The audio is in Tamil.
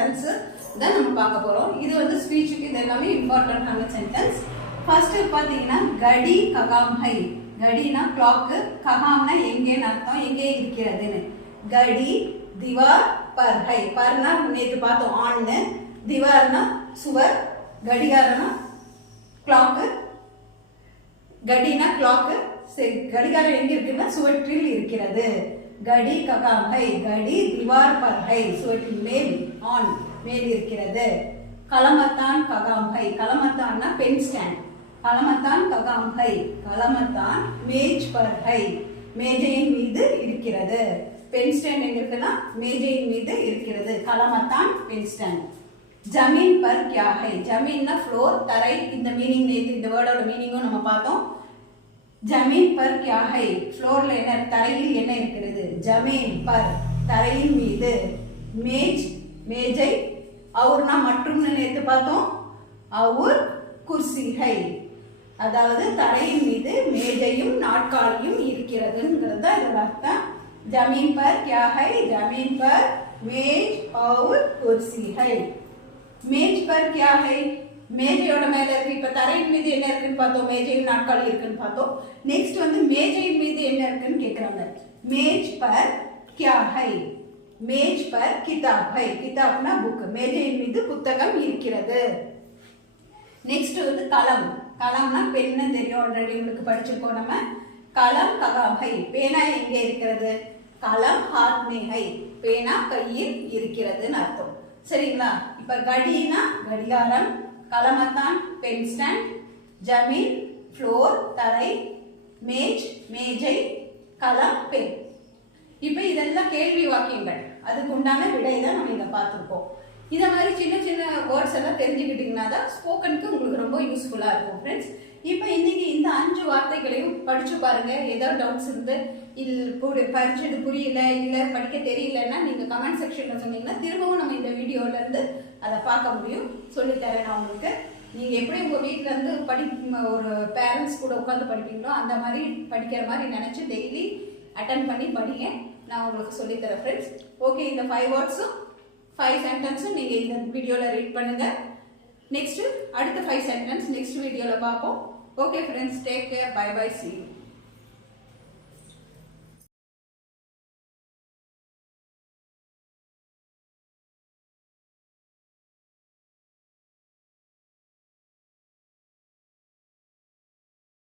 சென்டென்ஸ் தான் நம்ம பார்க்க போறோம். இது வந்து ஸ்பீச்சுக்கு இது எல்லாமே இம்பார்ட்டன்டான சென்டென்ஸ். ஃபர்ஸ்ட் பாத்தீங்கன்னா கடி ககாம் ஹை. கடினா கிளாக், ககாம்னா எங்கேன்னு அர்த்தம், எங்கே இருக்கிறதுன்னு. கடி திவார் பர் ஹை. பர்னா நேற்று பார்த்தோம் ஆன்னு, திவார்னா சுவர், கடிகாரனா கிளாக், கடினா கிளாக். சரி, கடிகாரம் எங்க இருக்குன்னா சுவற்றில் இருக்கிறது. கடி ககாம் ஹை, கடி திவார் பர் ஹை, சுவற்றின் மேல் ஆன் மேல் இருக்கிறது. கலமத்தான் ககாம் ஹை. கலமத்தான்னா பென் ஸ்டாண்ட். கலமத்தான் ககாம் ஹை, கலமத்தான் மேஜ் பர் ஹை, மேஜையின் மீது இருக்கிறது. பென் ஸ்டாண்ட் எங்க இருக்குன்னா மேஜையின் மீது இருக்கிறது. கலமத்தான் பென் ஸ்டாண்ட். ஜமீன் பர் கியா ஹை. ஜமீன்னா ஃப்ளோர், தரை. இந்த மீனிங் இந்த வேர்டோட மீனிங்கும் நம்ம பார்த்தோம். ஜமீன் பர் கியா ஹை, ஃப்ளோர்ல என்ன, தரையில் என்ன இருக்கிறது. ஜமீன் பர் தரையின் மீது. மேஜ் மேஜை. அவுர்னா மற்றும்னு நேற்று பார்த்தோம். அவுர் குர்சி ஹை, அதாவது தரையின் மீது மேஜையும் நாற்காலியும் இருக்கிறதுங்கிறது இதோட அர்த்தம். ஜமீன் பர் கியா ஹை, ஜமீன் பர் மேஜ் और कुर्सी है. மேஜ் பர் கியா ஹை, மேஜையோட மேல இருக்கு. இப்ப தரையின் மீது என்ன இருக்குன்னு பார்த்தோம், மேஜையும் நாற்காலி இருக்குன்னு பார்த்தோம். நெக்ஸ்ட் வந்து மேஜையின் மீது என்ன இருக்குன்னு கேக்குறாங்க. மேஜ் பர் கியா ஹை, மேஜ் பர் கிதாப் ஹை. கிதாப்னா புக், மேஜையின் மீது புத்தகம் இருக்கிறது. நெக்ஸ்ட் வந்து கலம். கலம்னா பென்னு தெரியும், ஆல்ரெடி உங்களுக்கு படிச்சிருக்கோம் நம்ம. கலம் ககாம் ஹை, பேனா எங்கே இருக்கிறது. கலம் ஹாத் மே ஹை, பேனா கையில் இருக்கிறதுன்னு அர்த்தம். சரிங்களா? இப்ப கடினா கடிகாரம், கலமத்தான் பென் ஸ்டாண்ட், ஜமீன் ஃப்ளோர் தரை, மேஜ் மேஜை, கலம் பென். இப்ப இதெல்லாம் கேள்வி வாக்கியங்கள், அதுக்கு உண்டான விடை தான் நம்ம இதை பார்த்துருக்கோம். இதை மாதிரி சின்ன சின்ன வேர்ட்ஸ் எல்லாம் தெரிஞ்சுக்கிட்டீங்கன்னா தான் ஸ்போக்கனுக்கு உங்களுக்கு ரொம்ப யூஸ்ஃபுல்லாக இருக்கும் ஃப்ரெண்ட்ஸ். இப்போ இன்னைக்கு இந்த 5 வார்த்தைகளையும் படிச்சு பாருங்க. ஏதாவது டவுட்ஸ் இருந்து படிச்சது புரியல, இல்லை படிக்க தெரியலன்னா நீங்கள் கமெண்ட் செக்ஷனில் சொன்னீங்கன்னா திரும்பவும் நம்ம இந்த வீடியோலேருந்து அதை பார்க்க முடியும், சொல்லித்தரேன் நான் உங்களுக்கு. நீங்கள் எப்படி உங்கள் வீட்டில் இருந்து ஒரு பேரண்ட்ஸ் கூட உட்காந்து படிப்பீங்களோ அந்த மாதிரி படிக்கிற மாதிரி நினச்சி டெய்லி அட்டன் பண்ணி படிங்க. நான் உங்களுக்கு சொல்லித்தரேன் ஃப்ரெண்ட்ஸ். ஓகே, இந்த 5 வேர்ட்ஸும் 5 சென்டென்ஸும் நீங்கள் இந்த வீடியோவில் ரீட் பண்ணுங்க. நெக்ஸ்ட் அடுத்த 5 சென்டென்ஸ் நெக்ஸ்ட் வீடியோவில் பார்ப்போம். Okay friends, take care, bye bye, see you.